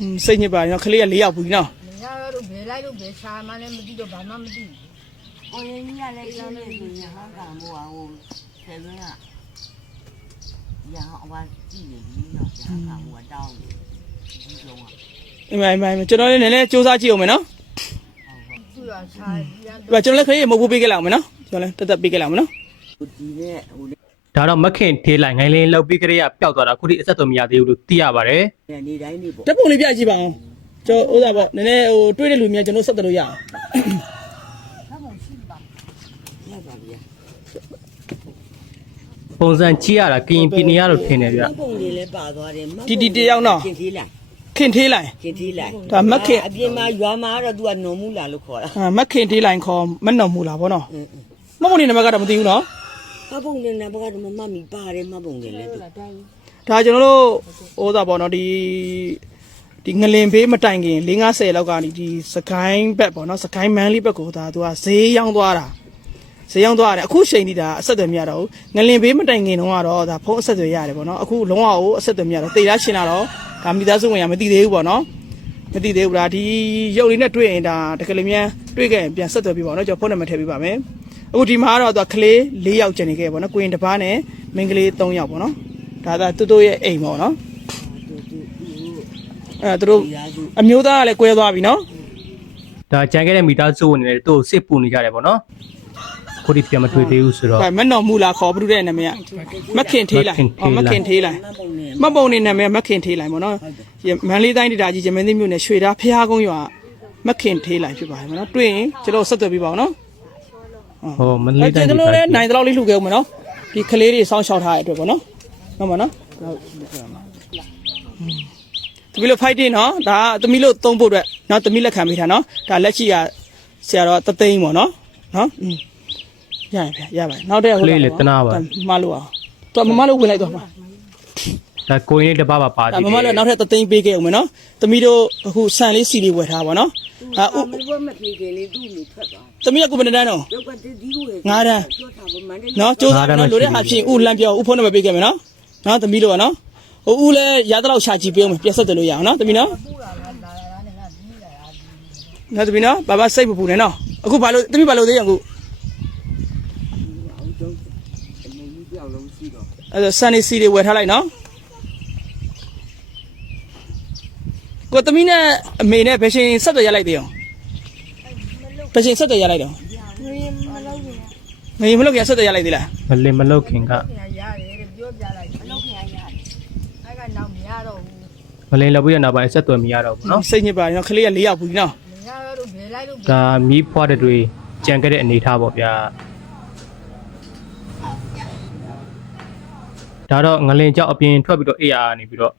อืมစိတ်ညစ်ပါနော်ကလေးက၄ယောက်ဘူးနော်မရတော့ဘယ်လိုက်လို့ဘယ်ချာမှလည်းမသိတော့ဘာမှမသိဘူးကိုရင်ကြီးကလည်းပြောနေသူရဟန်းကမို့ဟာဟိုဆယ်လွန်းကရဟန်းအဝါကြည့်နေပြီနော်ရဟန်းကမို့တောင်းနေဒီလုံးကအမှန်အမှန်ကျွန်တော်လည်းနည်းနည်းစူးစမ်းကြည့်အောင်မယ်နော်သူ့ရချာပြန်ဒီမှာကျွန်တော်လည်းခလေးမဟုတ်ဘူးပေးခဲ့လောက်မယ်နော်ကျွန်တော်လည်းတက်တက်ပေးခဲ့လောက်မယ်နော်ဟိုဒီနဲ့ဟို ဒါတော့မခင်ထေးလိုက်ငိုင်းလင်းလောက်ပြီးကြရပျောက်သွားတာခုထိအဆက်တော်မရသေးဘူးလို့သိရပါတယ်နေတိုင်းနေပေါ့ဓာတ်ပုံလေးပြကြည့်ပါအောင်ကျွန်တော်ဥစားပေါ့နည်းနည်းဟိုတွေးတဲ့လူများကျွန်တော်ဆက်တယ်လို့ရအောင်ရပါဗျာပုံစံကြည့်ရတာကရင်ပြည်နေရလို့ထင်တယ်ဗျပုံတွေလည်းပါသွားတယ်တီတီတယောက်နော်ခင်သေးလိုက်ခင်ထေးလိုက်ခင်သေးလိုက်ဒါမခင်အပြင်မှာရွာမှာတော့ तू ကနော်မူလာလို့ခေါ်တာအာမခင်ထေးလိုက်ခေါ်မနှော်မူလားဗောနော်အင်းမဟုတ်နေနံပါတ်ကတော့မသိဘူးနော် အပုံနဲ့နံပါတ်ကတော့မမမီပါတယ်မပုံတယ်လေ तू ဒါကျွန်တော်တို့ဥစားပေါ့နော်ဒီဒီငလင်ဘေးမတိုင်ခင်၄50လောက်ကနေဒီစကိုင်းဘက်ပေါ့နော်စကိုင်းမန်းလေးဘက်ကိုဒါသူကဈေးရောင်းသွားတာဈေးရောင်းသွားတယ်အခုချိန်ထိဒါအဆက်အသွယ်မရတော့ဘူးငလင်ဘေးမတိုင်ခင်တုန်းကတော့ဒါဖုန်းအဆက်အသွယ်ရတယ်ပေါ့နော်အခုလုံးဝအဆက်အသွယ်မရတော့တေရရှင်လာတော့ဒါမိသားစုဝင်ရမသိသေးဘူးပေါ့နော်မသိသေးဘူးလားဒီရုပ်လေးနဲ့တွေ့ရင်ဒါတကယ်လို့များတွေ့ခဲ့ရင်ပြန်ဆက်သွယ်ပြပါဦးနော်ကျွန်တော်ဖုန်းနံပါတ်ထည့်ပေးပါမယ် အခုဒီမှာကတော့သူကကလေး၄ယောက်ကျန်နေခဲ့ပေါ့နော်ကိုရင်တစ်ပါးနဲ့မိန်းကလေး၃ယောက်ပေါ့နော်ဒါသာတူတူရဲ့အိမ်ပေါ့နော်အဲသူတို့အမျိုးသားကလည်းကွဲသွားပြီနော်ဒါကြံခဲ့တဲ့မိသားစုဝင်တွေလည်းသူ့ကိုစစ်ပူနေကြတယ်ပေါ့နော်ခုထိပြန်မတွေ့သေးဘူးဆိုတော့ဒါမက်နော်မူလာခေါ်ဘူးတဲ့နာမည်ကမက်ခင်ထေးလိုက်အော်မက်ခင်ထေးလိုက်မပုံနဲ့မတ်ပုံနေနာမည်မက်ခင်ထေးလိုက်ပေါ့နော်မန်လေးတိုင်းဒေသကြီးဂျမင်းသိမြို့နယ်ရွှေသားဖျားကုန်းရွာမက်ခင်ထေးလိုက်ဖြစ်ပါတယ်ပေါ့နော်တွေ့ရင်ကျွန်တော်ဆက်သွယ်ပြပါအောင်နော် ဟောမလေးတိုင်းကျွန်တော်လည်းနိုင်တဲ့လောက်လေးလှူခဲ့ဦးမယ်နော်ဒီကလေးတွေစောင့်ရှောက်ထားတဲ့အတွက်ပေါ့နော်ဟုတ်ပါနော်တမီးလို့ fighting နော်ဒါတမီးလို့သုံးဖို့အတွက်နော်တမီးလက်ခံပေးတာနော်ဒါလက်ရှိကဆရာတော်တသိန်းပေါ့နော်နော်อืมရရင်ဗျရပါတယ်နောက်တဲ့ဟုတ်မမလို့အောင်တော်မမလို့ဝင်လိုက်တော့မှာဒါကိုရင်လေးတစ်ပါးပါပါဒါသေးမမလို့နောက်ထပ်တသိန်းပေးခဲ့အောင်မယ်နော်တမီးတို့အခုဆန်လေးစီလေးဝယ်ထားပါနော်အာအမဘမထေခင်လေးသူ့မိထွက်သွား တမီးကကိုဘယ်နဲ့တန်းတော့လောက်ကတည်းဒီကိုငါးတန်းပြောတာဗမန်တယ်နော်ကျိုးစားနော်လိုတဲ့ဟာဖြင့်ဥလန့်ပြောဥဖုန်းနံပါတ်ပေးခဲ့မယ်နော်နော်တမီးတို့ကနော်ဟိုဥလဲရတဲ့လောက်ရှာကြည့်ပေးအောင်ပြက်ဆက်တယ်လို့ရအောင်နော်တမီးနော်ပူတာကလာရတာနဲ့ကပြီးလာတာဒီနော်တမီးနော်ဘာဘာစိတ်မပူနဲ့နော်အခုဘာလို့တမီးဘာလို့သေးရအခုအောင်တော့အမေကြီးပြောက်လုံးရှိတော့အဲ့ဒါဆန်နေစီတွေဝယ်ထားလိုက်နော်ကိုတမီးနဲ့အမေနဲ့ဘယ်ချိန်ဆက်သွယ်ရလိုက်သေးအောင် ဘယ်ချိန်ဆက်သွယ်ရလိုက်တော့ငရေမလုပ်ခင်ဆက်သွယ်ရလိုက်သေးလားမလင်မလုတ်ခင်ကပြန်ရတယ်တဲ့ပြောပြလိုက်အလုပ်ပြန်ရတယ်အဲ့ကနောက်မရတော့ဘူးမလင်လောက်ပြီးတဲ့နောက်ပိုင်းအဆက်တော်မရတော့ဘူးနော်စိတ်ညစ်ပါနော်ကလေးက၄ယောက်ဘူးနော်မရတော့ဘယ်လိုက်လို့ဒါမီးဖွားတဲ့တွေကြံခဲ့တဲ့အနေထားပေါ့ဗျာဒါတော့ငလင်ကြောက်အပြင်ထွက်ပြီးတော့အေးရနေပြီးတော့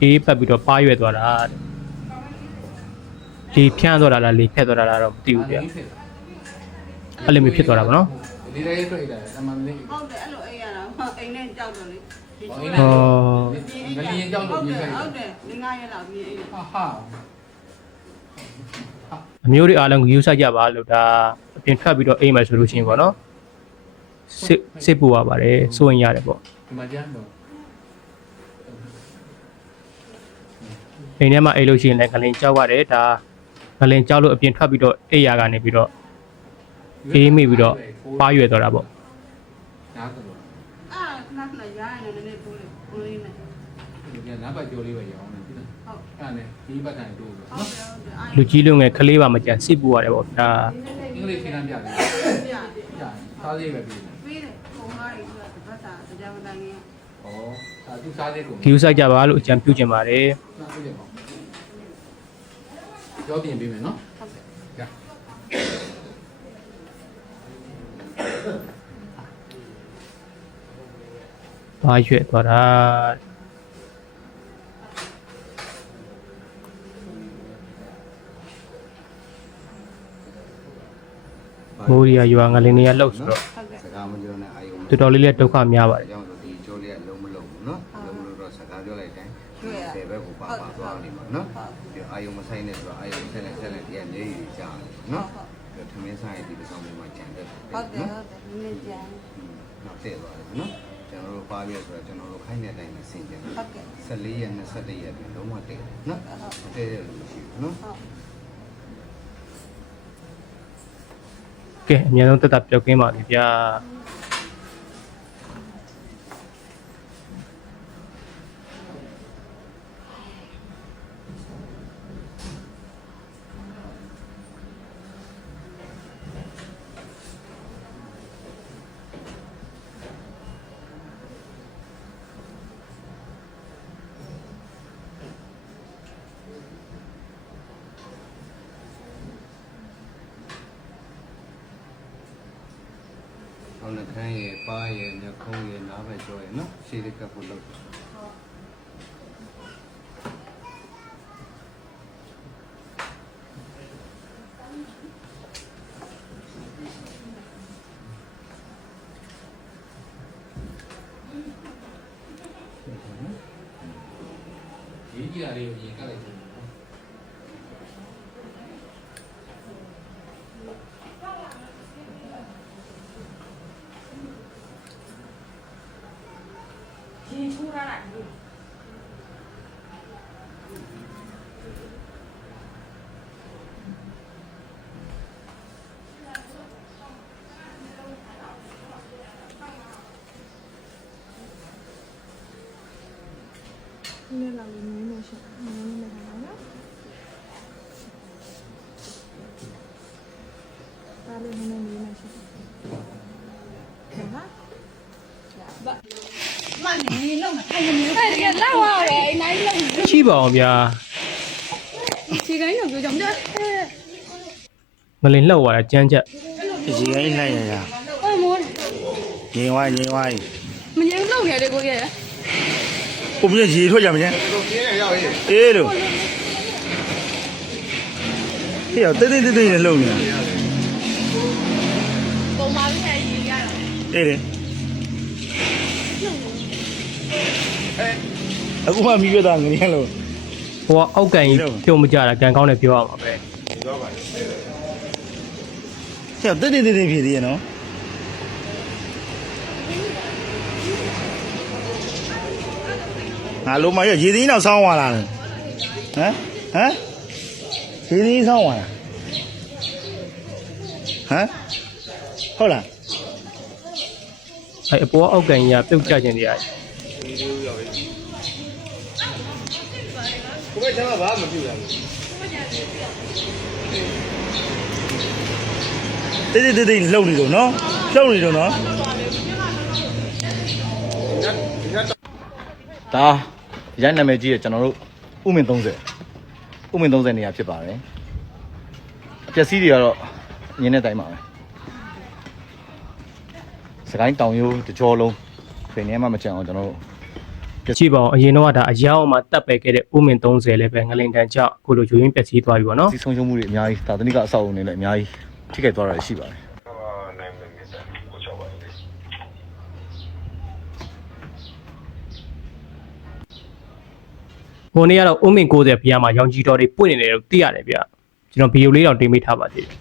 အေးပတ်ပြီးတော့ပါရွက်သွားတာတဲ့ လေဖြန့်သွားတာလားလေဖြတ်သွားတာလားတော့မသိဘူးဗျာအဲ့လိုမျိုးဖြစ်သွားတာပေါ့နော်လေးလေးတွေ့တယ်အမှန်လေးဟုတ်တယ်အဲ့လိုအိမ်ရတာအိမ်နဲ့ကြောက်တော့လေဟောငလျင်ကြောက်လို့မြင်ခဲ့ဟုတ်တယ်ငငါးရက်လောက်ပြီးအိမ်ဟာဟာအမျိုးတွေအားလုံးကိုယူဆကြပါလို့ဒါအပြင်ထွက်ပြီးတော့အိမ်မယ်ဆိုလို့ရှိရင်ပေါ့နော်စစ်စစ်ပူရပါတယ်စိုးရင်ရတယ်ပေါ့ဒီမှာကျမ်းတော့အိမ်ထဲမှာအိမ်လို့ရှိရင်လည်းငလင်ကြောက်ရတယ်ဒါ ငလင်ကြောက်လို့အပြင်ထွက်ပြီးတော့အိမ်ရကနေပြီးတော့အေးမိပြီးတော့ပါရွယ်သွားတာပေါ့နားတော့အာခဏခဏရားနေနေပိုးလေပိုးလေးနဲ့ဟုတ်ဒီနားပတ်ကြောလေးပဲရောင်းနေပြီလားအဲ့နဲ့ဒီဘက်တိုင်တို့ဆိုဟုတ်တယ်ဟုတ်တယ်အာလူကြီးလူငယ်ကလေးပါမကြံစစ်ပူရတယ်ပေါ့ဒါအင်္ဂလိပ်ရှင်းတမ်းပြတယ်ပြပြစားသေးပဲပြီဩပေးတယ်ပုံကားကြီးကတစ်ပတ်တာတရားမတိုင်ငယ်စာသူစားသေးကုန်ဂယူဆိုင်ကြပါလို့အကြံပြုချင်ပါတယ်စားသေးတယ် ပေါ့ကြောပြင်ပေးမယ်နော်ကဲပါရွယ်သွားတာမိုးရီယာရွာငလင်တွေကလှုပ်ဆိုတော့ဟုတ်ကဲ့စကားမပြောနဲ့အာယုံတော်တော်လေးလည်းဒုက္ခများပါတယ်အကြောင်းဆိုဒီကျိုးလေးကလုံးမလုံးဘူးနော်လုံးမလုံးတော့စကားပြောလိုက်တိုင်းဆယ်ဘက်ကိုပါပါသွားနေမှာနော်ပြီးအာယုံမဆိုင်နဲ့ဆိုတော့အာယုံဆက်လက်ဆက်လက်တရားနေရကြတယ်နော်ပြီးထမင်းဆိုင်ဒီပဆောင်လေးမှာကြံတယ် ဟုတ်တယ်ဟုတ်တယ်နည်းနည်းကြာနောက်တဲ့သွားတယ်နော်ကျွန်တော်တို့ပါပြဆိုတော့ကျွန်တော်တို့ခိုင်းတဲ့အတိုင်းပဲဆင်ကြတယ်ဟုတ်ကဲ့14ရက်21ရက်ပြင်လုံးဝတည့်တယ်နော်တည့်တယ်လို့မရှိဘူးနော်ကဲအများဆုံးတက်တာပြောကင်းပါပြီဗျာ ဟောင်းနှခမ်းရဲ့ပါးရဲ့မျက်ခုံးရဲ့နားဘက်ကျော်ရဲ့နော်ရှေ့တက်ကပ်ဖို့လုပ်တယ်ရေးကြည့်တာလေးကိုရင်ကတ်လိုက် တယ်ဒီနေ့လာလို့နင်းနေရှင်းနင်းနေ ကြည့်ပါအောင်ဗျာခြေကိုင်းတော့ပြောကြမှာငလင်လှုပ်သွားတာကြမ်းကြက်ဒီကိန်းလိုက်ရရဟောမောငင်ဝိုင်းငင်ဝိုင်းမငြင်းလို့ရတယ်ကိုရဲ့ကိုမြင်ရေထွက်ကြမချင်းအေးလို့ဟေ့တိတ်တိတ်တိတ်တိတ်နဲ့လုံနေတာပုံပါပြီးရည်ရတာအေးလေ အခုမှမိပြတာငင်းလို့ဟိုကအောက်ကန်ကြီးပြုံမကြတာကန်ကောင်းတယ်ပြောရမှာပဲဟေ့တိတ်တိတ်တိတ်တိတ်ဖြစ်သေးရနော်ငါလုံးမရရေသိန်းတော့ဆောင်းသွားလာတယ်ဟမ်ဟမ်ရေသိန်းဆောင်းသွားလာဟမ်ဟုတ်လားအဲအပေါ်အောက်ကန်ကြီးကပြုတ်ကြခြင်းတ ရားကိုယ်ကကျွန်တော်ဘာမှမပြုတ်ရဘူးတိတ်တိတ်တိတ်တိတ်လှုပ်နေတော့နော်လှုပ်နေတော့နော်ဒါရိုက်နာမည်ကြီးရကျွန်တော်တို့ဥမင်30ဥမင်30နေရာဖြစ်ပါတယ်အပျက်စီးတွေကတော့ညင်းတဲ့တိုင်းပါပဲစကိုင်းတောင်ရိုးတစ်ကြောလုံးဖင်နေမှမကြံအောင်ကျွန်တော်တို့ ကြည့်ပါအောင်အရင်တော့ကဒါအယောင်မှာတက်ပယ်ခဲ့တဲ့ဥမင်30လည်းပဲငလင်တန်ကြောက်အခုလိုယူရင်းပျက်စီးသွားပြီပေါ့နော်စီဆုံးရှုံးမှုတွေအများကြီးသာသနိကအဆောက်အအုံတွေလည်းအများကြီးထိခိုက်သွားတာရှိပါတယ်ဟိုနေ့ကတော့ဥမင်60ဘီယာမှာရောင်ကြီးတော်တွေပွင့်နေတယ်လို့သိရတယ်ဗျကျွန်တော်ဗီဒီယိုလေးတော့တင်ပေးထားပါသေးတယ်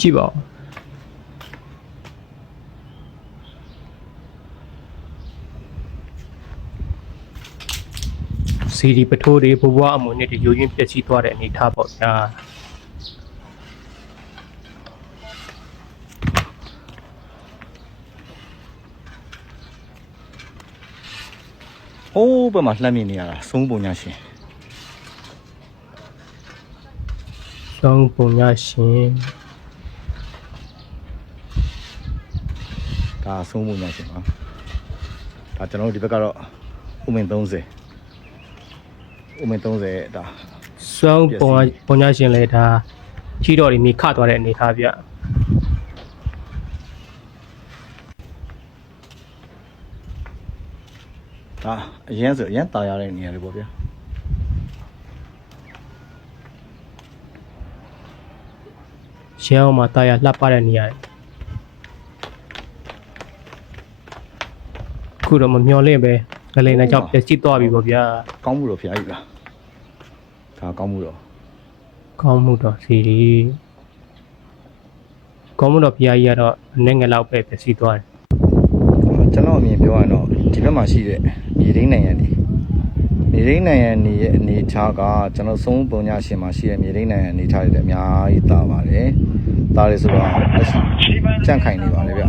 ကြည့်ပါဦး စီဒီပထိုးတွေဘဘွားအမွေနဲ့တွေယူရင်းပျက်စီးသွားတဲ့အနေထားပေါ့ဗျာဟိုးဘက်မှာလှမ်းမြင်နေရတာသုံးပုံညာရှင်ရှောင်းပုံရရှင်ဒါသုံးပုံညာရှင်ပါဒါကျွန်တော်တို့ဒီဘက်ကတော့ဥမင်30 ဥမင်30ဒါရှောင်းပုံရပုံရရှင်လဲဒါကြီးတော်တွေမြေခသွားတဲ့အနေထားဗျဒါအရင်ဆိုအရင်တာရတဲ့နေရာတွေပေါ့ဗျာရှေးအောင်မှာတာယာလှပတဲ့နေရာတွေခုတော့မမျော်လင့်ပဲ ငလိန်နဲ့ကြောင့်ပျက်စီးသွားပြီပေါ့ဗျာကောင်းမှုတော့ဖျားကြီးလားဒါကောင်းမှုတော့ကောင်းမှုတော့စီရီကောမွန်တော်ဘုရားကြီးကတော့အနေငယ်လောက်ပဲပြည့်စည်သွားတယ်ကျွန်တော်အမြင်ပြောရရင်တော့ဒီဘက်မှာရှိတဲ့မြေရင်းနိုင်ငံနေမြေရင်းနိုင်ငံနေရဲ့အနေအထားကကျွန်တော်သုံးပုံညာရှင်မှာရှိတဲ့မြေရင်းနိုင်ငံအနေအထားတွေလည်းအများကြီးတာပါတယ်တားတယ်ဆိုတော့လက်ရှိကြန့်ခိုင်နေပါလေဗျ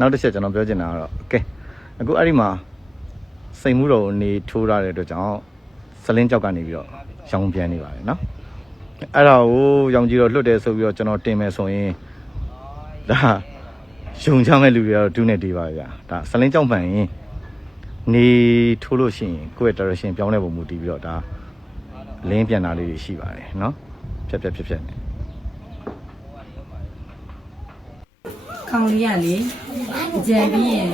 နောက်တစ်ချက်ကျွန်တော်ပြောချင်တာကတော့ကဲအခုအဲ့ဒီမှာစိန်မှုတော်နေထိုးထားတဲ့အတွက်ကြောင့်စလင်းကြောက်ကနေပြီးတော့ရောင်ပြန်နေပါတယ်နော်အဲ့ဒါကိုရောင်ကြီးတော့လွတ်တယ်ဆိုပြီးတော့ကျွန်တော်တင်မယ်ဆိုရင်ဒါယုံချမဲ့လူတွေကတော့တူးနေတေးပါဗျာဒါစလင်းကြောက်မှန်ရင်နေထိုးလို့ရှိရင်ကိုယ့်ရဲ့ direction ပြောင်းလဲပုံမူတည်ပြီးတော့ဒါလင်းပြန်တာလေးတွေရှိပါတယ်နော်ဖြတ်ဖြတ်ဖြတ်ဖြတ် ခေါင်းလေးရလေကြံပြီးရင်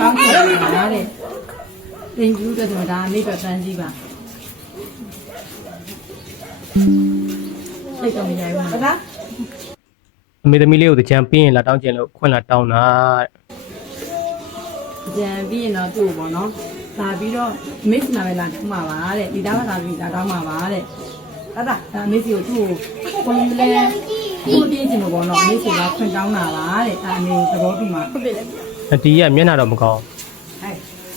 ကောင်းတယ်လားတဲ့တင်ကျူးတဲ့ဆိုဒါလေးပဲပန်းကြည့်ပါစိတ်ကောင်းမရဘူးဟုတ်လားအမေသမီးလေးကိုတကြံပြင်းရင်လာတောင်းကျင်လို့ခွင့်လာတောင်းတာတဲ့ကြံပြီးရင်တော့သူ့ကိုပေါ့နော်လာပြီးတော့မစ်နာပဲလာထမှာပါတဲ့ဒီသားကလာပြီးလာတောင်းမှာပါတဲ့ဟုတ်လားဒါမစ်စီကိုသူ့ကိုပုံလဲ သူ့ပြင်းချင်လို့ပေါ့နော်မစ်စီကခွင့်တောင်းတာပါတဲ့ဒါအမေသဘောတူမှာဟုတ်ပြီလေအတီးကမျက်နှာတော့မကောင်း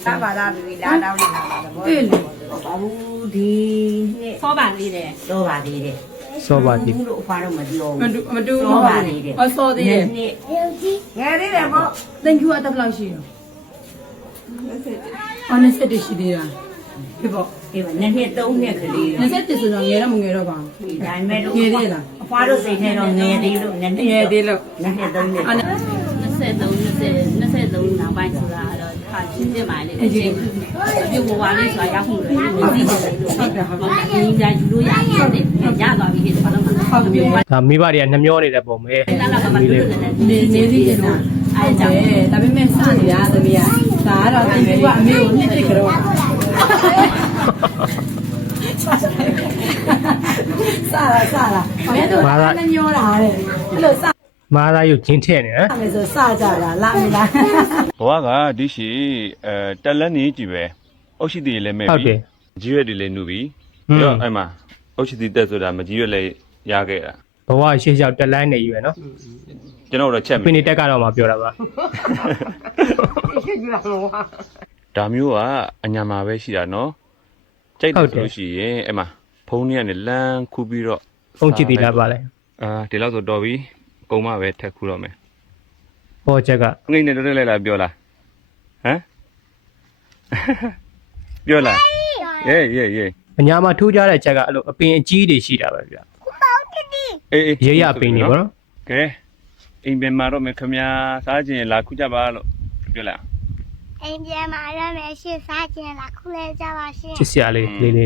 လာပါလားပြီလာတော့နေတာပါတော့တွေ့လေဘာဘူးဒီနှစ်ဖောပါလေးတယ်တော့ပါသေးတယ်ဘူးစောပါတီးဘူးလို့အဖွားတော့မပြောမဘူးတူမတူစောပါသေးတယ်အစောသေးတယ်နှစ်ငယ်သေးတယ်ပေါ့ thank you အတက်ဘယ်လောက်ရှိရောအော်20ရှိသေးတာဒီပေါ့ဒီမှာနှစ်နှစ်သုံးနှစ်ကလေး20ဆိုတော့ငယ်တော့မငယ်တော့ပါဘူးဒါပေမဲ့လို့ငယ်သေးလား အဖွားတို့စိတ်ထဲတော့ငယ်သေးလို့နှစ်နှစ်ငယ်သေးလို့နှစ်နှစ်သုံးနှစ်အဲ့23 20 23နောက်ပိုင်းဆိုတာတော့ခါချင်းတင်ပါလေအချင်းပြုတ်ဘဝလေးဆိုတာရောက်မှုလေမသိတယ်လို့ဟုတ်တယ်ဟုတ်တယ်ဒီကြယူလို့ရတယ်တဲ့ရသွားပြီဒီဘာလို့မလဲဟုတ်ပြီဘာဒါမိဘတွေကနှမျောနေတဲ့ပုံပဲလဲလာကမှလွတ်လွတ်နေနေနေသေးတယ်နော်အဲ့ကြောင့်ဒါပေမဲ့စနေတာသမီးကဒါကတော့ thank you ကအမေကိုနှစ်တစ်ကြော စလာစလာမဲတို့ကလည်းပြောတာတဲ့အဲ့လိုစမာသားရုပ်ချင်းထည့်နေဟမ်မယ်ဆိုစကြတာလာမလားဘဝကဒီရှိအဲတက်လက်နေကြည့်ပဲအုတ်ရှိတီလည်းမဲ့ဟုတ်တယ်ကြီးရွက်တွေလည်းနှုတ်ပြီးဟွန်းပြီးတော့အဲ့မှာအုတ်ရှိတီတက်ဆိုတာမကြီးရွက်လည်းရခဲ့တာဘဝရှေ့လျှောက်တက်လိုင်းနေယူရနော်ကျွန်တော်တို့ချက်ပြမိင်းနေတက်ကတော့မှပြောတာပါဒါမျိုးကအညာမှာပဲရှိတာနော် ကြိုက်တယ်ဆိုလို့ရှိရင်အဲ့မှာဖုန်းထဲကနေလမ်းခူးပြီးတော့ဖုန်းကြည့်သေးလားပါလဲအာဒီလောက်ဆိုတော်ပြီကုံမပဲထက်ခူးတော့မယ်ဘောချက်ကငိမ့်နေတော့လဲလားပြောလားဟမ်ပြောလားယေယေယေအညာမှာထူးခြားတဲ့ချက်ကအဲ့လိုအပင်အကြီးတွေရှိတာပဲဗျအေးအေးရေရပင်နေပေါ့နော်ကဲအိမ်ပြန်มาတော့မယ်ခမများစားခြင်းလာခုကြပါလို့ပြောလိုက် အိမ်ပြန်มาရမယ်ရှေ့စားကျင်လာခုလဲကြပါရှင်ချစ်စရာလေးလေးလေး